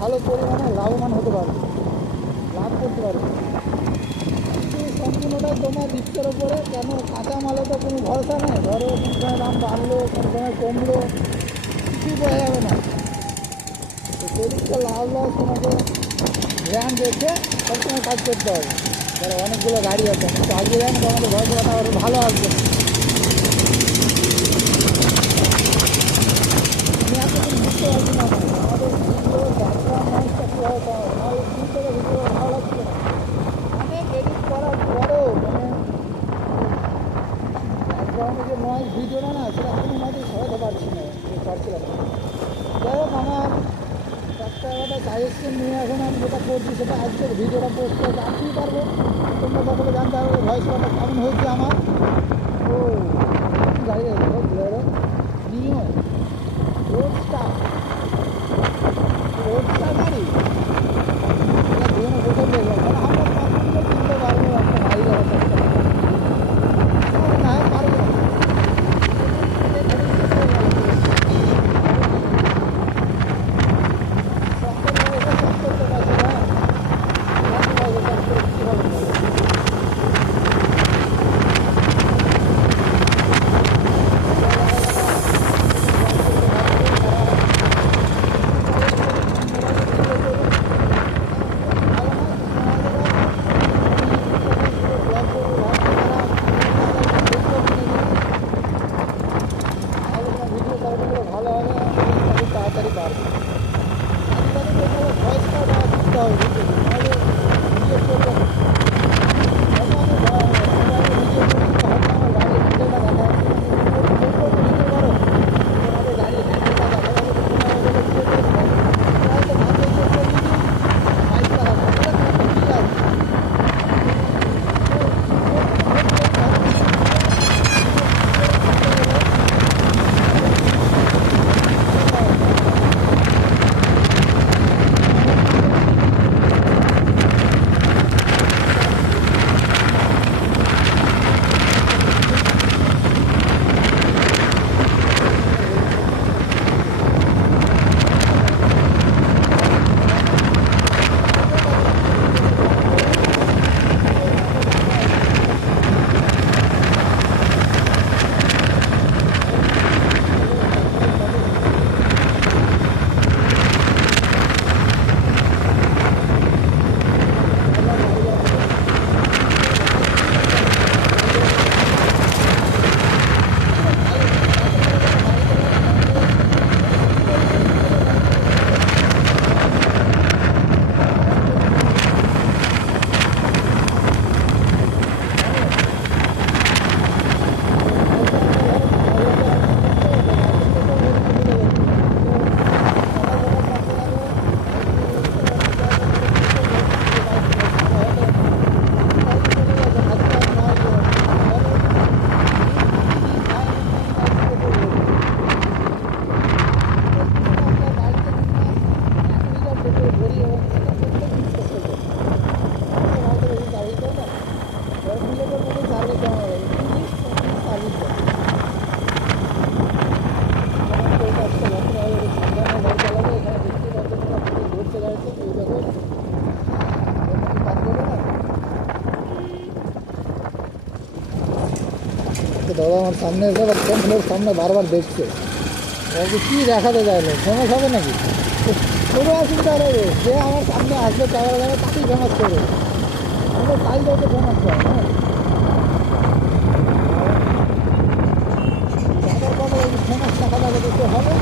ভালো পরিমাণে লাভবান হতে পারবে, লাভ করতে পারবে। কিন্তু সম্পূর্ণটাই তোমার রিস্কের ওপরে। কেন, কাঁচামালে তো কোনো ভরসা নেই। ধরো কোনো সময় দাম বাড়লো, কোনো সময় কমলো, কিছুই বোঝা যাবে না। তো সেদিকটা লাভ লস তোমাকে ধ্যান রেখে সবসময় কাজ করতে হবে। ধরো অনেকগুলো গাড়ি আছে, কিন্তু আজকে জানো তোমাদের ভয় করাটা আরও ভালো আসবে। আমি এতদিন বুঝতে পারছি না আমাদের ভিডিও ব্যাকগ্রাউন্ড নয়েজটা কীভাবে কম হবে। আমার দিন থেকে ভিডিও ভালো লাগছে না, অনেক এডিট করার পরেও মানে ব্যাকগ্রাউন্ডে যে নয়েজ ভিডিওটা না, সেটা কোনো মতেই সরাতে পারছিলাম না। যাই হোক, আমার একটা সাজেশন নিয়ে এখন আমি যেটা করছি সেটা আজকের ভিডিওটা পোস্ট করে রাখতেই পারবো। তোমরা সকলে জানতে পারবে ভয়েস কলটা কেমন হয়েছে আমার। ও গাড়ি নিও রোডস্টার, রোডস্টার গাড়ি দুজনে বসে দেখবো। মানে আমরা কমপ্লিটে কিনতে পারবো একটা গাড়ি, যাওয়ার চেষ্টা না হয় পারবো না। ভালো হবে, তাড়াতাড়ি পারবে। ভয়েস কলটা দিতে হবে, নাহলে ভিডিও করবো না। দাদা আমার সামনে এসে লোক সামনে বারবার দেখছে, ওকে কী দেখাতে চাইলো, ফেমাস হবে নাকি? কোনো অসুবিধা নেই, যে আমার সামনে আসবে চাওয়া যাবে তাকেই ফেমাস করবে। আমাদের তাই যাতে ফেমাস হয়। হ্যাঁ, যাদের কথা ফেমাস দেখা যাবে দেখতে হবে।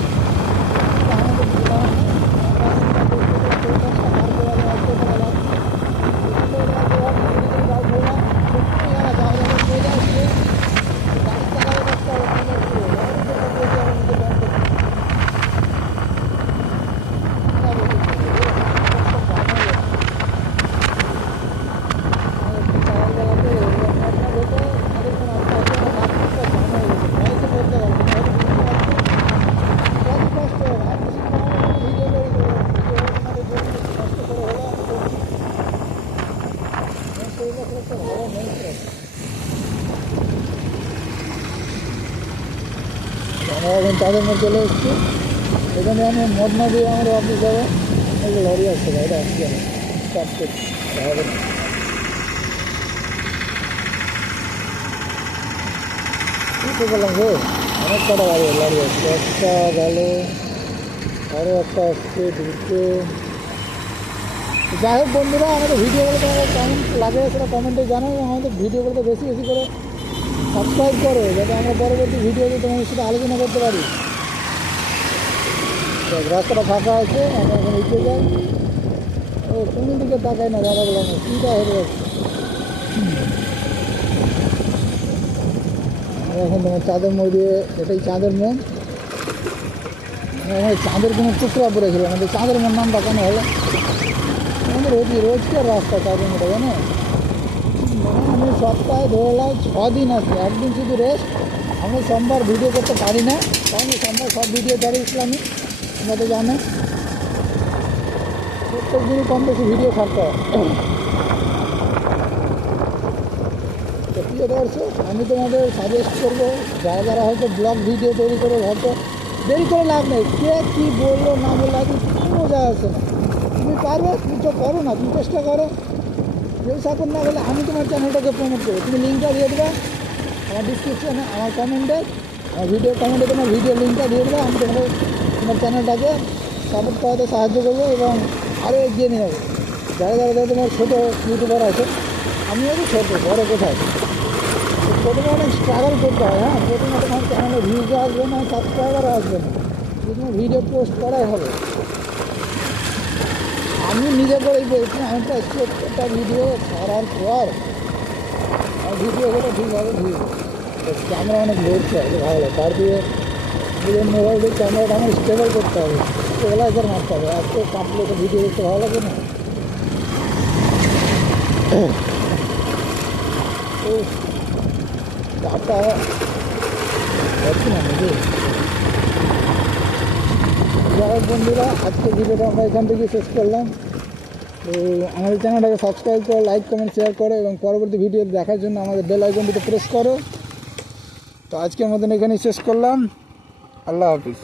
আমরা এখন তাদের মধ্যে চলে এসেছি। এখানে আমি মদনা দিয়ে আমার অফিস যাবো। সামনে যে লরি আসছে গাড়িটা আসছে না স্টার্ট করছি হবে না বুঝতে পারলাম গো অনেক কটা গাড়ি লরি আসছে একটা গেল আরও একটা আসছে দুটো যাই হোক বন্ধুরা আমাদের ভিডিওগুলো তোমাদের কেমন লাগে সেটা কমেন্টে জানাও এবং আমাদের ভিডিওগুলোতে বেশি বেশি করে সাবস্ক্রাইব করো যাতে আমরা পরবর্তী ভিডিওতে তোমাদের সাথে আলোচনা করতে পারি। রাস্তাটা ফাঁকা আছে আমরা এখন উঠে যাই ও কোন দিকে তাকাই না দাদা বললাম চিন্তা হয়ে যাচ্ছে এখন তোমার চাঁদের মোড় দিয়ে এটাই চাঁদের মোড় এখানে চাঁদের কোনো টুকরা পড়েছিল আমাদের চাঁদের মোড় নামটা কেন হলো আমাদের রোজকার রাস্তা চাঁদের মোড়ে জানো আমি সপ্তাহে ধরলাম 6 দিন আছে একদিন শুধু রেস্ট আমি সোমবার ভিডিও করতে পারি না কারণ সোমবার সব ভিডিও করে ইসলামিক তোমরা তো জানো প্রত্যেক দিনই কম বেশি ভিডিও ছাড়তে হয়। তো প্রিয় দর্শক আমি তোমাদের সাজেস্ট করবো যারা যারা হয়তো ব্লগ ভিডিও তৈরি করে হয়তো দেরি করে লাভ নেই কে কী বললো না বললো আজ কোনো যায় আসে না তুমি পারবে তুমি তো করো না তুমি চেষ্টা করো কেউ সাপোর্ট না করলে আমি তোমার চ্যানেলটাকে প্রমোট করবো তুমি লিঙ্কটা দিয়ে দেবে আমার ডিসক্রিপশানে আমার কমেন্টে আমার ভিডিও কমেন্টে তোমার ভিডিও লিঙ্কটা দিয়ে দেবে আমি তোমার চ্যানেলটাকে সাপোর্ট করাতে সাহায্য করবো এবং আরও এগিয়ে নিয়ে যাবো যারা যারা তোমার ছোটো ইউটিউবার আছে আমিও তো ছোটো বড়ো কোথায় প্রথমে অনেক স্ট্রাগল করতে হয় হ্যাঁ প্রথমে তোমার চ্যানেলে ভিউজও আসবে না সাবস্ক্রাইবারও আসবে না প্রথমে ভিডিও পোস্ট করাই হবে আমি নিজে করেই বলছি আমি তো একটা ভিডিও ছাড়ার পর আমার ভিডিওগুলো ঠিকভাবে ভিউ ক্যামেরা অনেক লড়ছে ভালো লাগে তার দিয়ে নিজের মোবাইল দিয়ে ক্যামেরাটা আমার স্টেবল করতে হবে স্টেবিলাইজার মারতে হবে এত কাঁপলে তো ভিডিও দেখতে ভালো লাগে না তো চারটা হচ্ছে না নাকি যাই বন্ধুরা আজকে ভিডিওটা আমরা এখান থেকে শেষ করলাম তো আমাদের চ্যানেলটাকে সাবস্ক্রাইব করো লাইক কমেন্ট শেয়ার করো এবং পরবর্তী ভিডিও দেখার জন্য আমাদের বেল আইকনটিতে প্রেস করো তো আজকের মতন এখানেই শেষ করলাম আল্লাহ হাফিজ।